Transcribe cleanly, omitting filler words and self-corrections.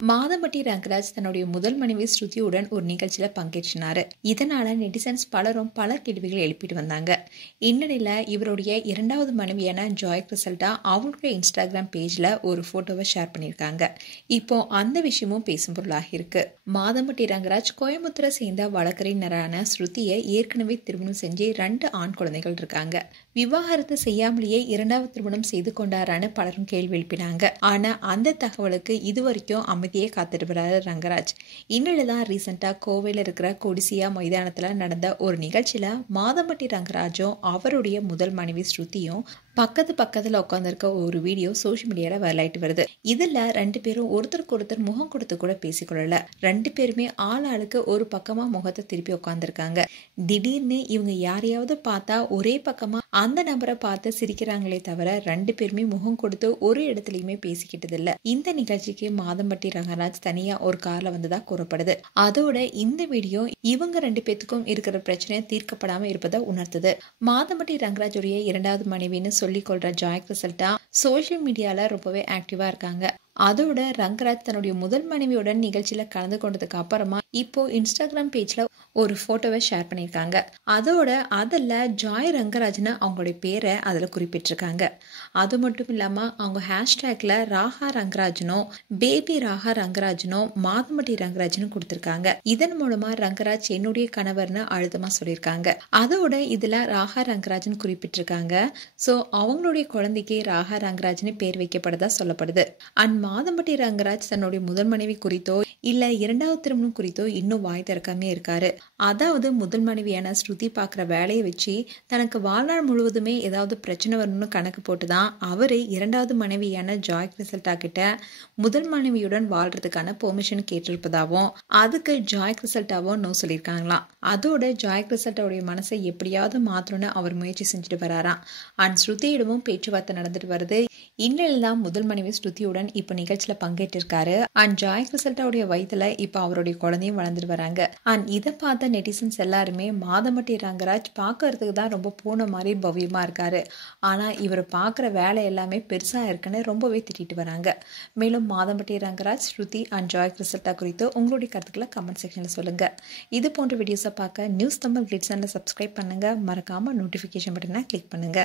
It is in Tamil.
மாதம்பட்டி ரங்கராஜ் தன்னுடைய முதல் மனைவி ஸ்ருதியுடன் ஒரு நிகழ்ச்சியில பங்கேற்றினாரு. இதனால நெட்டிசன்ஸ் பலரும் பல கேள்விகள் எழுப்பிட்டு வந்தாங்க. இந்நிலையில இவருடைய இரண்டாவது மனைவியான ஜாய் கிறிசல்டா அவங்களுடைய இன்ஸ்டாகிராம் பேஜ்ல ஒரு போட்டோவை ஷேர் பண்ணியிருக்காங்க. இப்போ அந்த விஷயமும் பேசும் பொருளாக இருக்கு. மாதம்பட்டி ரங்கராஜ் கோயம்புத்தூரை சேர்ந்த வழக்கறிஞரான ஸ்ருதியை ஏற்கனவே திருமணம் செஞ்சு 2 ஆண் குழந்தைகள் இருக்காங்க. விவாகரத்து செய்யாமலேயே இரண்டாவது திருமணம் செய்து கொண்டாரான்னு பலரும் கேள்வி எழுப்பினாங்க. ஆனா அந்த தகவலுக்கு இதுவரைக்கும் அமைதியே காத்துட்டு வராரு ரங்கராஜ். இந்நிலைதான் ரீசெண்டா கோவையில் இருக்கிற கொடிசியா மைதானத்துல நடந்த ஒரு நிகழ்ச்சியில மாதம்பட்டி ரங்கராஜும் அவருடைய முதல் மனைவி ஸ்ருதியும் பக்கத்துல உட்காந்துருக்க ஒரு வீடியோ சோசியல் மீடியால வைரலாயிட்டு வருது. இதுல 2 பேரும் ஒருத்தருக்கு ஒருத்தர் முகம் கொடுத்து கூட பேசிக்கொள்ளல. 2 பேருமே ஆளுக்கு ஒரு பக்கமா முகத்தை திருப்பி உட்காந்துருக்காங்க. திடீர்னு இவங்க யாரையாவது பார்த்தா ஒரே பக்கமா அந்த நபரை பார்த்து சிரிக்கிறாங்களே தவிர 2 பேருமே முகம் கொடுத்து ஒரு இடத்துலயுமே பேசிக்கிட்டது இல்ல. இந்த நிகழ்ச்சிக்கு மாதம்பட்டி ரங்கராஜ் தனியா ஒரு கார்ல வந்ததா கூறப்படுது. அதோட இந்த வீடியோ இவங்க 2 பேத்துக்கும் இருக்கிற பிரச்சனை தீர்க்கப்படாம இருப்பதை உணர்த்துது. மாதம்பட்டி ரங்கராஜுடைய இரண்டாவது மனைவின்னு சொல்லிக் கொள்ற ஜாய் கிறிசல்டா சோசியல் மீடியால ரொம்பவே ஆக்டிவா இருக்காங்க. அதோட ரங்கராஜ் தன்னுடைய முதல் மனைவியுடன் நிகழ்ச்சியில கலந்து கொண்டதுக்கு அப்புறமா இப்போ இன்ஸ்டாகிராம் பேஜ்ல ஒரு போட்டோவை ஷேர் பண்ணியிருக்காங்க. அதோட அதுல ஜாய் ரங்கராஜ்னு அவங்களுடைய பேரை அதுல குறிப்பிட்டிருக்காங்க. அது மட்டும் இல்லாம அவங்க ஹேஷ்டேக்ல ராகா ரங்கராஜனோ பேபி ராகா ரங்கராஜனோ மாதம்பட்டி ரங்கராஜனும் கொடுத்திருக்காங்க. இதன் மூலமா ரங்கராஜ் என்னுடைய கணவர்னு அழுத்தமா சொல்லியிருக்காங்க. அதோட இதுல ராகா ரங்கராஜன் குறிப்பிட்டிருக்காங்க. சோ அவங்களுடைய குழந்தைக்கு ராகா ரங்கராஜ்னு பேர் வைக்கப்படுதா சொல்லப்படுது. அண்ட் மாதம்பட்டி ரங்கராஜ் தன்னுடைய முதல் மனைவி குறித்தோ இல்ல இரண்டாவது திருமணம் குறித்தோ இன்னும் வாய் திறக்காமே இருக்காரு. அதாவது முதல் மனைவியான ஸ்ருதி பாக்குற வேலையை வச்சு தனக்கு வாழ்நாள் முழுவதுமே ஏதாவது பிரச்சனை வரணும்னு கணக்கு போட்டுதான் அவரு இரண்டாவது மனைவியான ஜாய் கிறிசல்டா கிட்ட முதல் மனைவியுடன் வாழ்றதுக்கான பெர்மிஷன் கேட்டிருப்பதாவும் அதுக்கு ஜாய் கிறிசல்டாவும் நோ சொல்லியிருக்காங்களாம். அதோட ஜாய் கிறிசல்டாவுடைய மனசை எப்படியாவது மாற்றணும்னு அவர் முயற்சி செஞ்சுட்டு வராராம். அண்ட் ஸ்ருதியிடமும் பேச்சுவார்த்தை நடந்துட்டு வருது. இந்நிலையில்தான் முதல் மனைவி ஸ்ருதியுடன் இப்ப நிகழ்ச்சியில பங்கேற்றிருக்காரு. அண்ட் ஜாய் கிறிசல்டாவுடைய வயித்துல இப்ப அவருடைய குழந்தையும் வளர்ந்துட்டு வராங்க. அண்ட் இதை பார்த்த நெட்டிசன்ஸ் எல்லாருமே மாதம்பட்டி ரங்கராஜ் பாக்குறதுக்கு தான் ரொம்ப பூனை மாதிரி பவ்யமா இருக்காரு. ஆனா இவர் பாக்குற வேலை எல்லாமே பெருசா இருக்குன்னு ரொம்பவே திட்டிட்டு வராங்க. மேலும் மாதம்பட்டி ரங்கராஜ், ஸ்ருதி அண்ட் ஜாய் கிறிசல்டா குறித்து உங்களுடைய கருத்துக்களை கமெண்ட் செக்ஷன்ல சொல்லுங்க. இது போன்ற வீடியோஸை பார்க்க நியூஸ் தமிழ் கிளிட்ஸ் சேனலை சப்ஸ்கிரைப் பண்ணுங்க. மறக்காம நோட்டிபிகேஷன் பட்டனை கிளிக் பண்ணுங்க.